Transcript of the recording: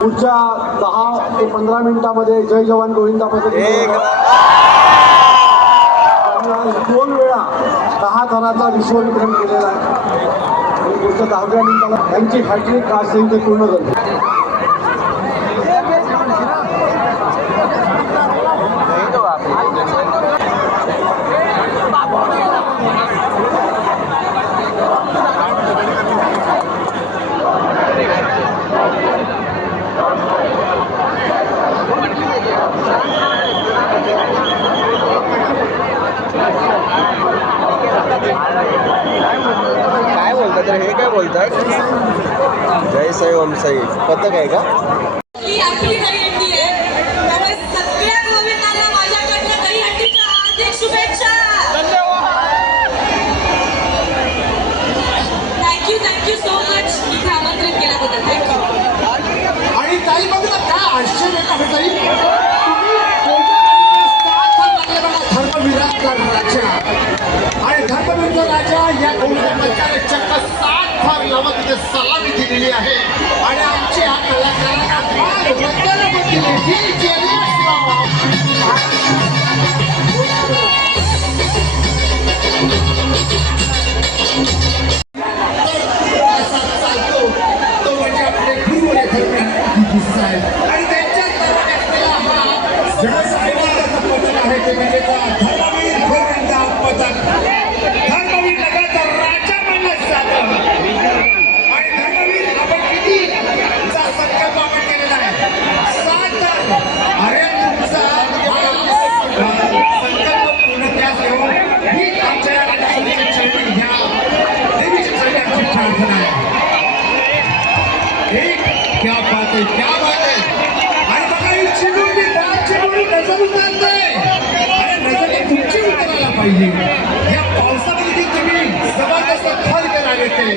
पुढच्या 10 ते 15 मिनिटांमध्ये जय जवान गोविंदा पद्धतीने 2 वेळा 10 थराचा विश्वविक्रम केलेला आहे आणि पुढच्या 10व्या मिनिटाला त्यांची हॅट्रिक आज ते पूर्ण झाली. काय बोलतात तर हे काय बोलतात जय साई ओम साई पद्धत आहे का आपली दहीहंडी आहे त्यामुळे सगळ्या गोविंदांना माझ्याकडनं दहीहंडीच्या हार्दिक शुभेच्छा. थँक्यू सो मच इथे आमंत्रित केल्याबद्दल. थँक्यू. आणि ताई बघ ना काय आश्चर्य आहे ताई धर्मवीराचा राजा आणि धर्मवीरचा राजा या गोविंदाने चक्क 7 फार लावत तिथे सलामी दिलेली आहे आणि आमचे हा कलाकारांना फार वंदन दिले ही जय चालतो तो म्हणजे आपले गुरु आणि त्यांच्याच पदक आहे ते म्हणजे धर्मवीर गोविंदा पदक. धर्मवीर लगातार राजा बनत जातं आणि धर्मवीर आपण कितीचा संकल्प आपण केलेला आहे 7 अरे तुमचा संकल्प पूर्णत्यास येऊन ही आमच्या राष्ट्राची चळवळ घ्या देवीची चळवळ आमची प्रार्थना आहे. क्या बात है क्या बात है. आणि बघा ही चिडून नजर उतरते अरे नजर तुमची उतरायला पाहिजे. या पावसामध्ये तुम्ही जबरदस्त खर्च लागते